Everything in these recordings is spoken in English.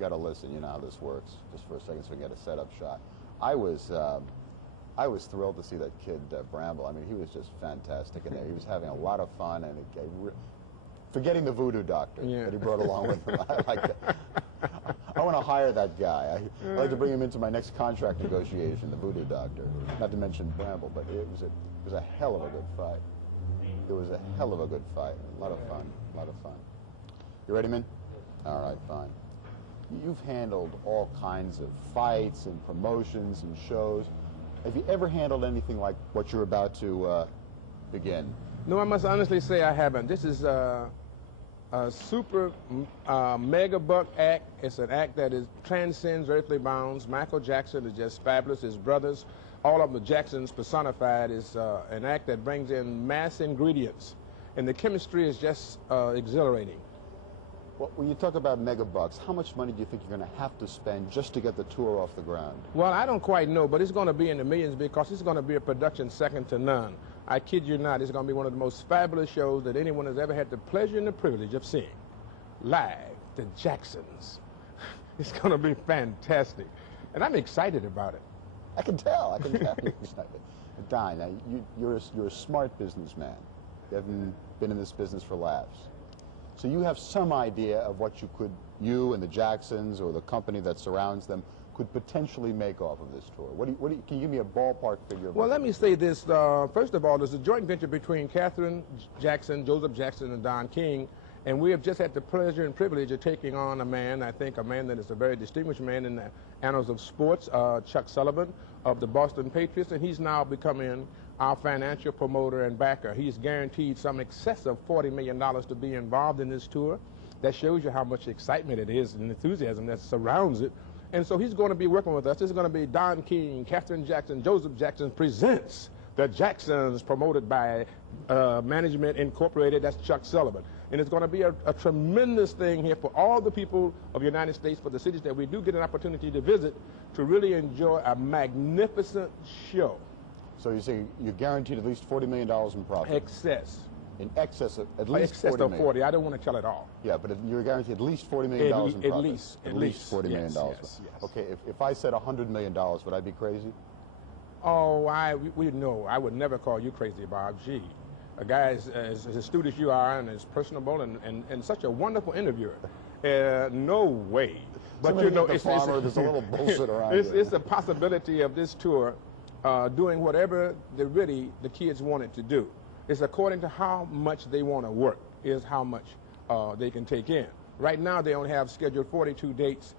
got to listen. You know how this works. Just for a second, so we can get a setup shot. I was thrilled to see that kid Bramble. I mean, he was just fantastic in there. He was having a lot of fun, and forgetting the voodoo doctor that he brought along with him. I like that. I want to hire that guy. I'd like to bring him into my next contract negotiation, the voodoo doctor. Not to mention Bramble, but it was a hell of a good fight. It was a hell of a good fight. A lot of fun. A lot of fun. You ready, man? All right, fine. You've handled all kinds of fights and promotions and shows. Have you ever handled anything like what you're about to begin? No, I must honestly say I haven't. This is a super mega buck act. It's an act that transcends earthly bounds. Michael Jackson is just fabulous. His brothers, all of the Jacksons personified, is an act that brings in mass ingredients. And the chemistry is just exhilarating. Well, when you talk about megabucks, how much money do you think you're going to have to spend just to get the tour off the ground? Well, I don't quite know, but it's going to be in the millions because it's going to be a production second to none. I kid you not, it's going to be one of the most fabulous shows that anyone has ever had the pleasure and the privilege of seeing. Live, the Jacksons. It's going to be fantastic. And I'm excited about it. I can tell. I can tell you're excited. Don, now, you're a smart businessman. You haven't been in this business for laughs. So you have some idea of what you and the Jacksons or the company that surrounds them could potentially make off of this tour. Can you give me a ballpark figure? Well, let me say this. First of all, there's a joint venture between Katherine Jackson, Joseph Jackson, and Don King. And we have just had the pleasure and privilege of taking on a man, I think a man that is a very distinguished man in the annals of sports, Chuck Sullivan of the Boston Patriots, and he's now becoming our financial promoter and backer. He's guaranteed some excess of $40 million to be involved in this tour. That shows you how much excitement it is and enthusiasm that surrounds it. And so he's going to be working with us. This is going to be Don King, Katherine Jackson, Joseph Jackson presents the Jacksons, promoted by Management Incorporated. That's Chuck Sullivan. And it's going to be a tremendous thing here for all the people of the United States, for the cities that we do get an opportunity to visit, to really enjoy a magnificent show. So you're saying you're guaranteed at least $40 million in profit? Excess. In excess of at least excess 40 of million. 40. I don't want to tell it all. Yeah, but you're guaranteed at least $40 million in profit. At least $40 million. Yes. Okay, if I said $100 million, would I be crazy? Oh, we know. I would never call you crazy, Bob. Gee, a guy as astute as you are and as personable and such a wonderful interviewer. No way. But you know, there's a little bullshit around it's a possibility of this tour doing whatever the kids want it to do. It's according to how much they want to work, is how much they can take in. Right now, they only have scheduled 42 dates,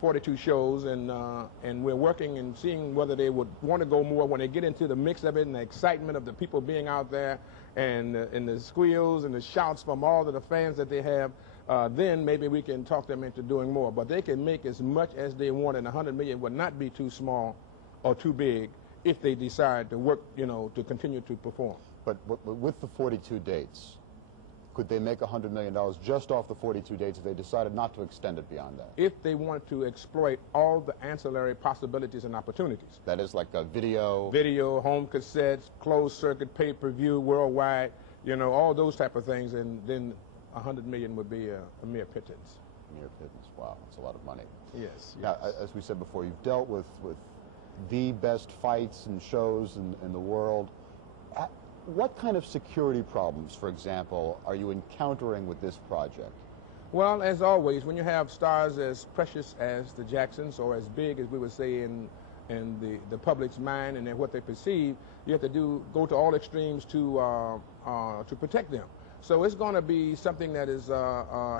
42 shows, and we're working and seeing whether they would want to go more when they get into the mix of it and the excitement of the people being out there and the squeals and the shouts from all of the fans that they have. Then maybe we can talk them into doing more. But they can make as much as they want, and $100 million would not be too small or too big if they decide to work, to continue to perform. But with the 42 dates, could they make $100 million just off the 42 dates if they decided not to extend it beyond that? If they wanted to exploit all the ancillary possibilities and opportunities. That is like a video? Video, home cassettes, closed circuit, pay-per-view, worldwide, all those type of things, and then $100 million would be a mere pittance. Mere pittance, wow, that's a lot of money. Yes. Now, as we said before, you've dealt with the best fights and shows in the world. What kind of security problems, for example, are you encountering with this project? Well, as always, when you have stars as precious as the Jacksons, or as big as we would say in the public's mind and in what they perceive, you have to go to all extremes to protect them. So it's going to be something that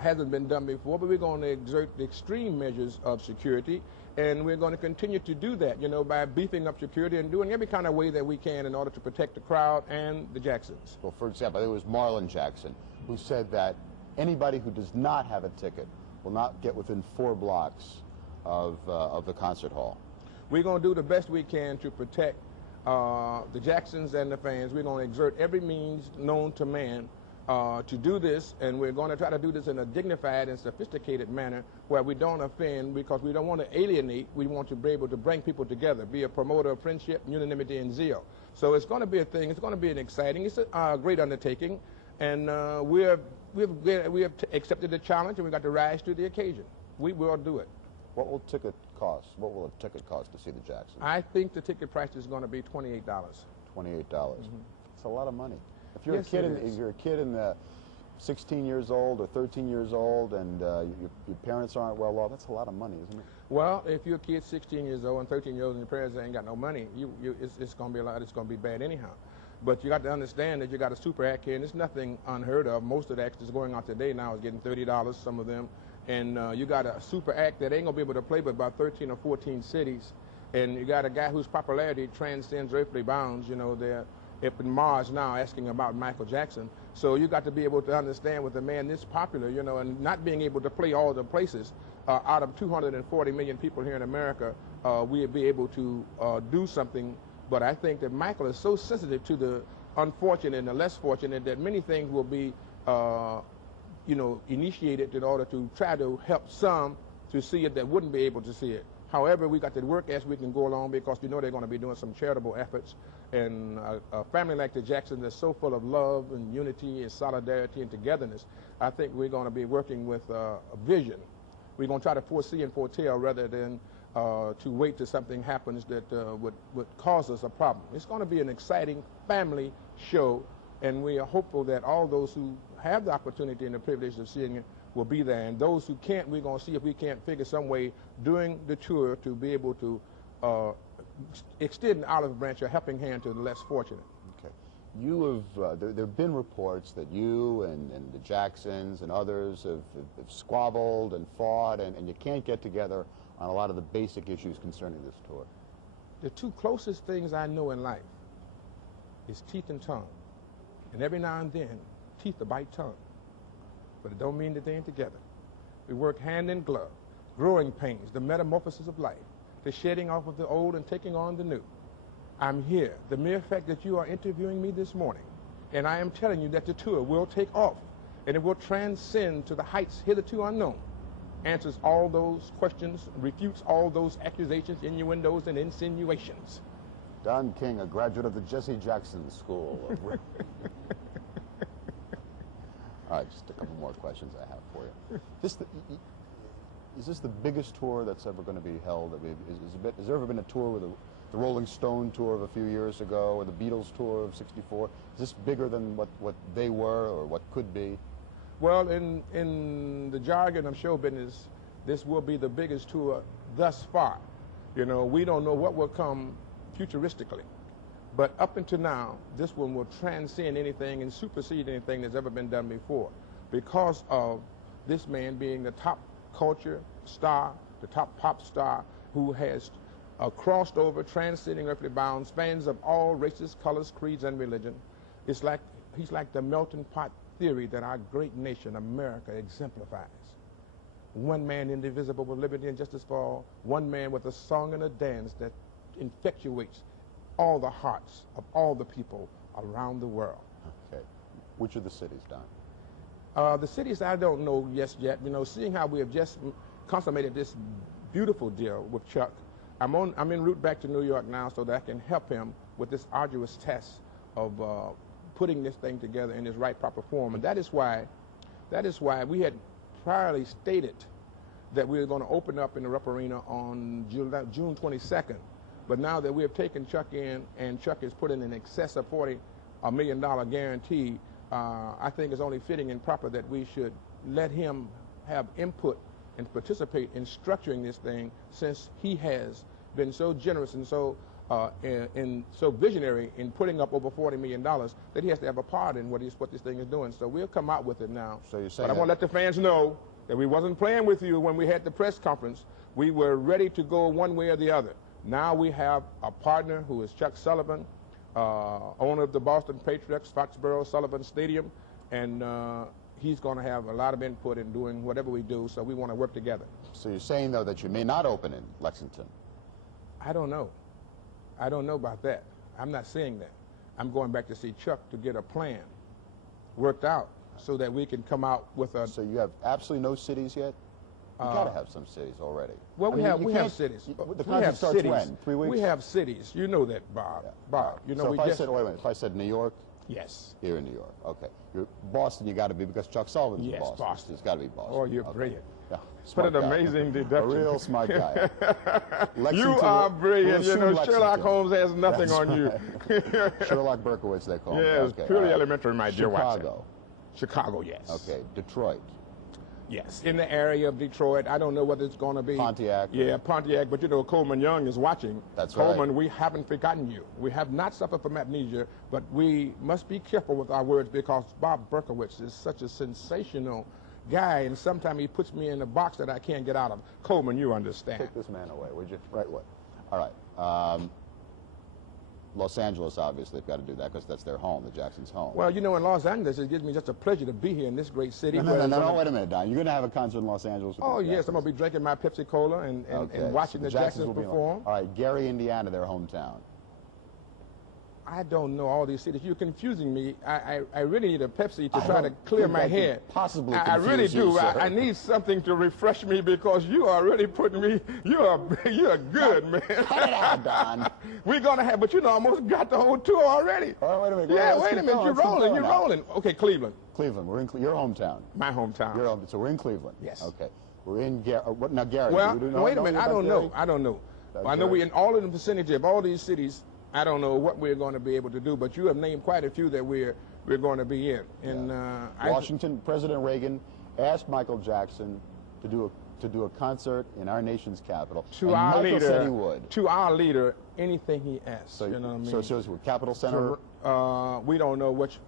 hasn't been done before, but we're going to exert the extreme measures of security, and we're going to continue to do that, by beefing up security and doing every kind of way that we can in order to protect the crowd and the Jacksons. Well, for example, it was Marlon Jackson who said that anybody who does not have a ticket will not get within 4 blocks of the concert hall. We're going to do the best we can to protect the Jacksons and the fans. We're going to exert every means known to man to do this, and we're going to try to do this in a dignified and sophisticated manner where we don't offend, because we don't want to alienate. We want to be able to bring people together, be a promoter of friendship, unanimity, and zeal. So it's going to be a thing. It's going to be an exciting, it's a great undertaking, and we have accepted the challenge, and we've got to rise to the occasion. We will do it. What will ticket cost? What will a ticket cost to see the Jacksons? I think the ticket price is going to be $28. $28. It's a lot of money. If you're Yes, a kid, it is. if you're a kid in 16 years old or 13 years old, and your parents aren't well off, that's a lot of money, isn't it? Well, if you're a kid 16 years old and 13 years old and your parents ain't got no money, it's going to be a lot. It's going to be bad anyhow. But you got to understand that you got a super act here, and it's nothing unheard of. Most of the acts that's going on today now is getting $30, some of them. And you got a super act that ain't going to be able to play but about 13 or 14 cities. And you got a guy whose popularity transcends earthly bounds. You know, they're up in Mars now asking about Michael Jackson. So you got to be able to understand with a man this popular, you know, and not being able to play all the places, out of 240 million people here in America, we'd be able to do something. But I think that Michael is so sensitive to the unfortunate and the less fortunate that many things will be, you know, initiated in order to try to help some to see it that wouldn't be able to see it. However, we got to work as we can go along because you know they're going to be doing some charitable efforts. And a family like the Jacksons that's so full of love and unity and solidarity and togetherness, I think we're going to be working with a vision. We're going to try to foresee and foretell rather than to wait till something happens that would cause us a problem. It's going to be an exciting family show, and we are hopeful that all those who have the opportunity and the privilege of seeing it will be there. And those who can't, we're going to see if we can't figure some way during the tour to be able to extend an olive branch, a helping hand to the less fortunate. Okay. You have, there have been reports that you and the Jacksons and others have squabbled and fought, and you can't get together on a lot of the basic issues concerning this tour. The two closest things I know in life is teeth and tongue. And every now and then, teeth will bite tongue. But it don't mean that they ain't together. We work hand in glove. Growing pains, the metamorphosis of life, the shedding off of the old and taking on the new. I'm here. The mere fact that you are interviewing me this morning, and I am telling you that the tour will take off, and it will transcend to the heights hitherto unknown, answers all those questions, refutes all those accusations, innuendos, and insinuations. Don King, a graduate of the Jesse Jackson School. All right, just a couple more questions I have for you. Is this the biggest tour that's ever going to be held? Has there ever been a tour with the Rolling Stone tour of a few years ago, or the Beatles tour of '64? Is this bigger than what they were or what could be? Well, in the jargon of show business, this will be the biggest tour thus far. You know, we don't know what will come futuristically. But up until now, this one will transcend anything and supersede anything that's ever been done before because of this man being the top culture star, the top pop star who has crossed over, transcending earthly bounds, fans of all races, colors, creeds, and religion. It's like he's like the melting pot theory that our great nation, America, exemplifies. One man indivisible with liberty and justice for all, one man with a song and a dance that infatuates all the hearts of all the people around the world. Okay. Which are the cities, Don? The cities I don't know yet. You know, seeing how we have just consummated this beautiful deal with Chuck, I'm en route back to New York now so that I can help him with this arduous task of putting this thing together in its right proper form. And that is why we had priorly stated that we were going to open up in the Rupp Arena on June 22nd. But now that we have taken Chuck in and Chuck has put in an excess of $40 million guarantee, I think it's only fitting and proper that we should let him have input and participate in structuring this thing, since he has been so generous and so so visionary in putting up over $40 million that he has to have a part in what this thing is doing. So we'll come out with it now. So you're saying but I want to let the fans know that we wasn't playing with you when we had the press conference. We were ready to go one way or the other. Now we have a partner who is Chuck Sullivan, owner of the Boston Patriots, Foxborough Sullivan Stadium, and he's going to have a lot of input in doing whatever we do, so we want to work together. So you're saying, though, that you may not open in Lexington? I don't know. I don't know about that. I'm not saying that. I'm going back to see Chuck to get a plan worked out so that we can come out with a... So you have absolutely no cities yet? You got to have some cities already. Well, we have cities. The concert starts when? 3 weeks? We have cities. You know that, Bob. Yeah. Bob, you know, so we if just... I said, wait a minute, if I said New York? Yes. Here in New York, okay. Boston, you got to be, because Chuck Sullivan's in Yes, Boston. Boston. It's got to be Boston. Oh, you're okay. brilliant. Yeah. What Smart an guy. amazing A deduction. real smart guy. You Lexington- are we'll brilliant. You assume know, Sherlock Lexington. Holmes has nothing That's on you. Sherlock Berkowitz, they call him. Yeah, it's Okay, purely all right. elementary, my dear Watson. Chicago. Chicago, yes. Okay. Detroit. Yes, in the area of Detroit. I don't know whether it's going to be Pontiac. Yeah, Pontiac. But you know, Coleman Young is watching. That's right. Coleman, we haven't forgotten you. We have not suffered from amnesia, but we must be careful with our words because Bob Berkowitz is such a sensational guy, and sometimes he puts me in a box that I can't get out of. Coleman, you understand. Take this man away, would you? Right way. All right. Los Angeles, obviously, they've got to do that because that's their home, the Jacksons' home. Well, you know, in Los Angeles, it gives me just a pleasure to be here in this great city. No, wait a minute, Don. You're going to have a concert in Los Angeles with Oh, the yes, I'm Jacksons. going to be drinking my Pepsi Cola and watching so the Jacksons will be in- perform. All right, Gary, Indiana, their hometown. I don't know all these cities. You're confusing me. I really need a Pepsi to I try to don't clear think my I can head. possibly I really confuse you, do. sir. I need something to refresh me because you are really putting me. You're good, man. Cut it out, Don. We're gonna have, but you know, almost got the whole tour already. All right, wait a minute. Yeah, Well, wait a let's minute. keep You're going. Let's keep rolling. going You're now. rolling. Okay, Cleveland, Cleveland. We're in your hometown. my hometown. Your home. So we're in Cleveland. Yes. Okay. We're in what now, Gary? Well, do you know wait a minute. I don't know. Gary? I don't know. That's I know right. we in all in the vicinity of all these cities. I don't know what we're going to be able to do, but you have named quite a few that we're going to be in. And Washington, President Reagan asked Michael Jackson to do a concert in our nation's capital. to and our Michael leader, said he would. to our leader, anything he asks. So, you know what I mean? so it's with Capitol Center. We don't know which.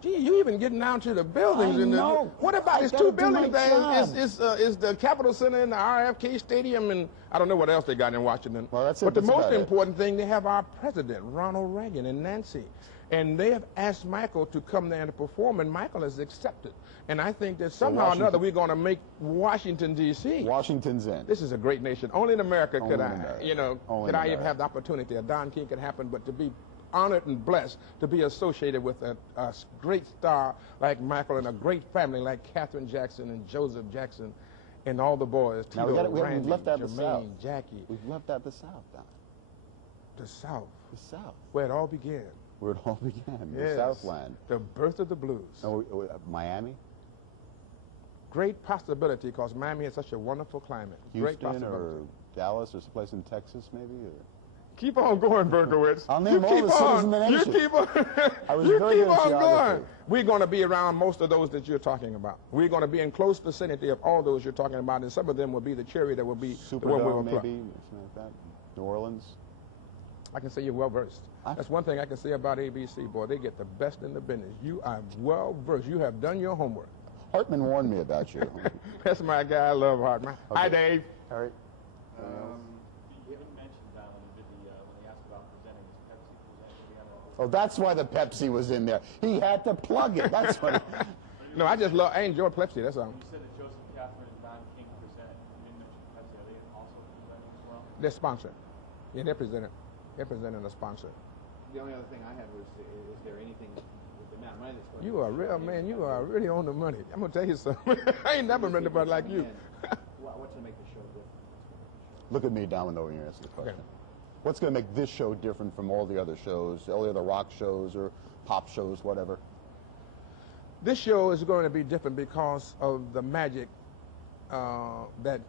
Gee, you even getting down to the buildings. I in know. What about I these gotta two do buildings? my job. Is the Capitol Center and the RFK Stadium, and I don't know what else they got in Washington. Well, that's it. But the That's most about it. important thing, they have our president, Ronald Reagan, and Nancy. And they have asked Michael to come there and perform, and Michael has accepted. And I think that somehow or another Washington- we're going to make Washington, D.C. Washington's in. This is a great nation. Only in America Only could in I, America. you know, Only could in I even America. have the opportunity. A Don King could happen, but to be honored and blessed to be associated with a great star like Michael and a great family like Katherine Jackson and Joseph Jackson and all the boys. Now, Tito, we've Randy, left out the South. Jermaine, Jackie, We've left out the South, Don. the South, The South. where it all began. Where it all began. Yes, The Southland. the birth of the blues. Oh, Miami? Great possibility because Miami has such a wonderful climate. Great Houston possibility. or Dallas or someplace in Texas, maybe? Or... Keep on going, Berkowitz. I'll name You all keep the cities on. in the You nation. keep on. I was You very keep good at on geography. going. We're going to be around most of those that you're talking about. We're going to be in close vicinity of all those you're talking about, and some of them will be the cherry that will be the one we will Superdome, pluck. maybe? Something like that? New Orleans? I can say you're well versed. That's one thing I can say about ABC, boy. They get the best in the business. You are well versed. You have done your homework. Hartman warned me about you. That's my guy. I love Hartman. Hi, Dave. Harry? You haven't mentioned when they asked about presenting this Pepsi Oh, that's why the Pepsi was in there. He had to plug it. That's what. No, I enjoy Pepsi. That's all. You said that Joseph, Catherine, and Don King present. You didn't mention Pepsi. Are they also presenting as well? They're sponsored. Yeah, they're presented. They're presenting a sponsor. The only other thing I had was, is there anything with the amount of money that's going You are a real man. You are really on the money. I'm gonna tell you something. I ain't never met anybody like you. What's going to make the show different? Look at me down when you answer the question. Okay. What's going to make this show different from all the other shows, all the other rock shows or pop shows, whatever? This show is going to be different because of the magic that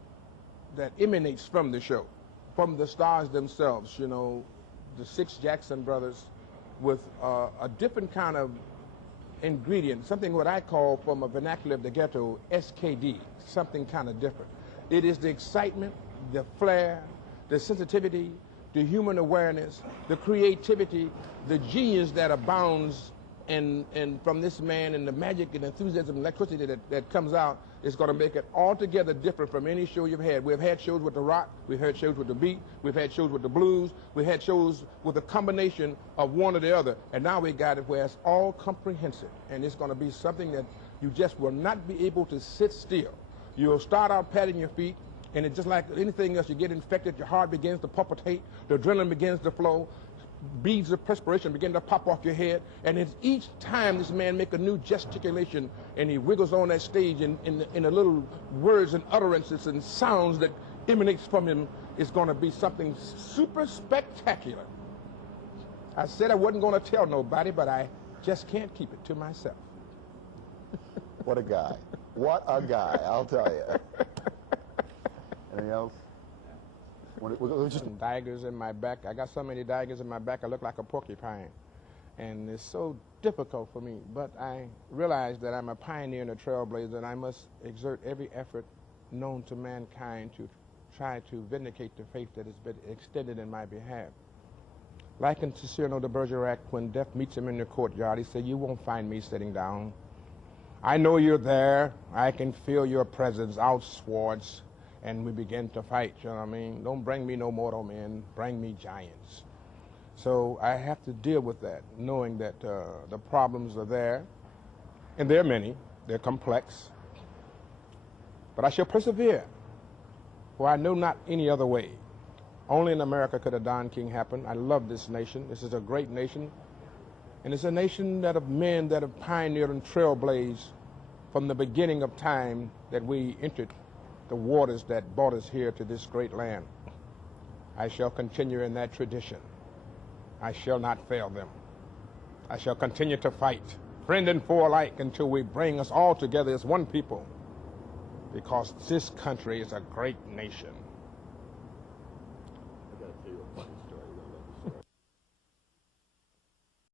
emanates from the show, from the stars themselves. You know, the six Jackson brothers, with a different kind of ingredient, something what I call from a vernacular of the ghetto, SKD, something kind of different. It is the excitement, the flair, the sensitivity, the human awareness, the creativity, the genius that abounds and from this man, and the magic and enthusiasm and electricity that comes out is going to make it altogether different from any show you've had. We've had shows with the rock, we've had shows with the beat, we've had shows with the blues, we've had shows with a combination of one or the other, and now we got it where it's all comprehensive, and it's going to be something that you just will not be able to sit still. You'll start out patting your feet, and it's just like anything else, you get infected, your heart begins to palpitate, the adrenaline begins to flow, beads of perspiration begin to pop off your head, and it's each time this man make a new gesticulation and he wiggles on that stage in the little words and utterances and sounds that emanates from him is going to be something super spectacular. I said I wasn't going to tell nobody, but I just can't keep it to myself. What a guy. What a guy, I'll tell you. Anything else? We'll just Some daggers in my back. I got so many daggers in my back, I look like a porcupine. And it's so difficult for me. But I realize that I'm a pioneer and a trailblazer, and I must exert every effort known to mankind to try to vindicate the faith that has been extended in my behalf. Like in Cicero de Bergerac, when death meets him in the courtyard, he said, "You won't find me sitting down. I know you're there. I can feel your presence out swords." And we begin to fight, you know what I mean? Don't bring me no mortal men, bring me giants. So I have to deal with that, knowing that the problems are there, and they're many, they're complex. But I shall persevere, for I know not any other way. Only in America could a Don King happen. I love this nation. This is a great nation. And it's a nation that of men that have pioneered and trailblazed from the beginning of time that we entered the waters that brought us here to this great land. I shall continue in that tradition. I shall not fail them. I shall continue to fight, friend and foe alike, until we bring us all together as one people, because this country is a great nation. I gotta tell you a funny story.